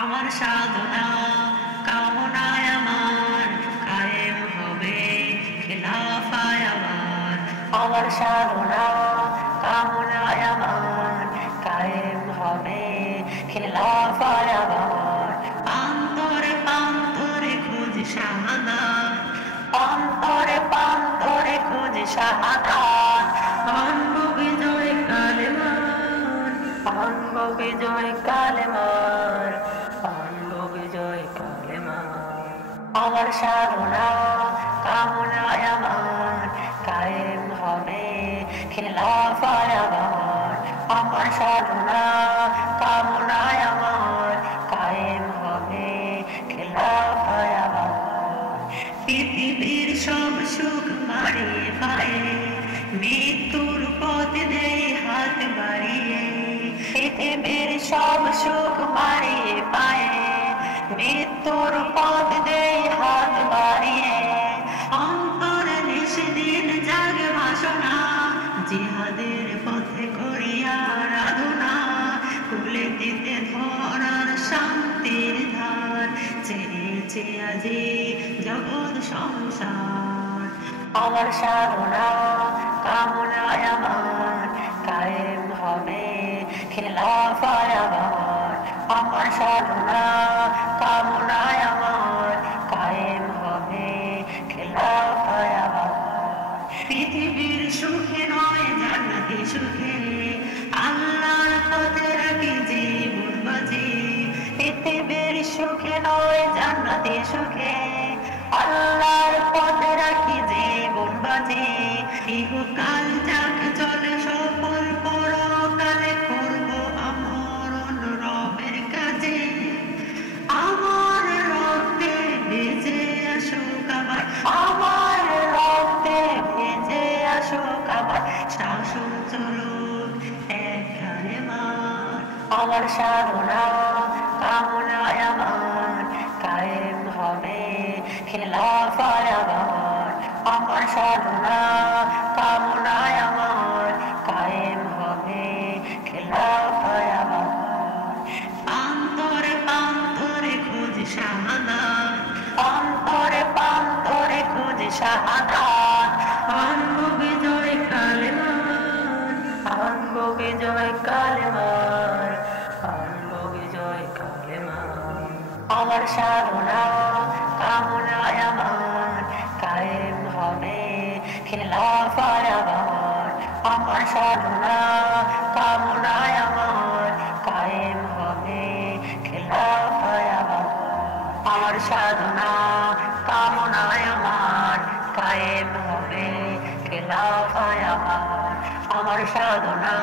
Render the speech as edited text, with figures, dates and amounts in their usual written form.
আমার সাধনা কামনায় আমার কায়েম হবে খিলাফায় আমার। আমার সাধনা কামনায় আমার কায়েম হবে খিলাফায় আমার। অন্তরে প্রান্তরে খুঁজি শাহাদাত, অন্তরে প্রান্তরে খুঁজি শাহাদাত। আনবো বিজয় কালেমার, আনবো বিজয় কালেমার, আনবো বিজয় কালেমার। আমার সাধনা কামনায় আমার কায়েম হবে খিলাফায় আমার। আমার সাধনা কামনায় আমার কায়েম হবে খিলাফায় আমার। পৃথিবীর সব সুখ মারিয়ে পায়ে মৃত্যুর পথ দেই হাত বাড়িয়ে। পৃথিবীর সব সুখ মারিয়ে পায়ে মৃত্যুর পথ দেই হাত বাড়িয়ে। অন্তরে নিষদিন জাগে বাসনা, জিহাদের পথে করিয়া আরাধনা। তুলে দিতে ধরার শান্তির ধার, চেয়েছে আজি জগৎ সংসার। আমার সাধনা কামনায় আমার কায়েম হবে খিলাফায় আমার। আমার সাধনা কামনায় আমার কায়েম হবে খিলাফায় আমার। পৃথিবীর সুখে নয় জান্নাতি সুখে আল্লাহর পথে রাখি জীবন বাজি। পৃথিবীর সুখে নয় জান্নাতি সুখে আল্লাহর পথে রাখি জীবন বাজি। ইহকাল যাক চলে সফল, পরকালে করব আমরণ রবের কাজে। আমার রক্তে ভেজে আসুক আবার, আমার রক্তে ভেজে আসুক আবার শাসন চলুক এক কালেমার। আমার সাধনা কামনায় আমার কায়েম হবে খিলাফায় আমার। আমার সাধনা কামনায় আমার কায়েম হবে খিলাফায় আমার। অন্তরে প্রান্তরে খুঁজি শাহাদাত, অন্তরে প্রান্তরে খুঁজি শাহাদাত। আনবো বিজয় কালেমার, আনবো বিজয় কালেমার, আনবো বিজয় কালেমার। আমার সাধনা কামনায় আমার কায়েম হবে খিলাফায় আমার। আমার সাধনা কামনায় আমার কায়েম হবে খিলাফায় আমার। আমার সাধনা কামনায় আমার কায়েম হবে খিলাফায় আমার। আমার সাধনা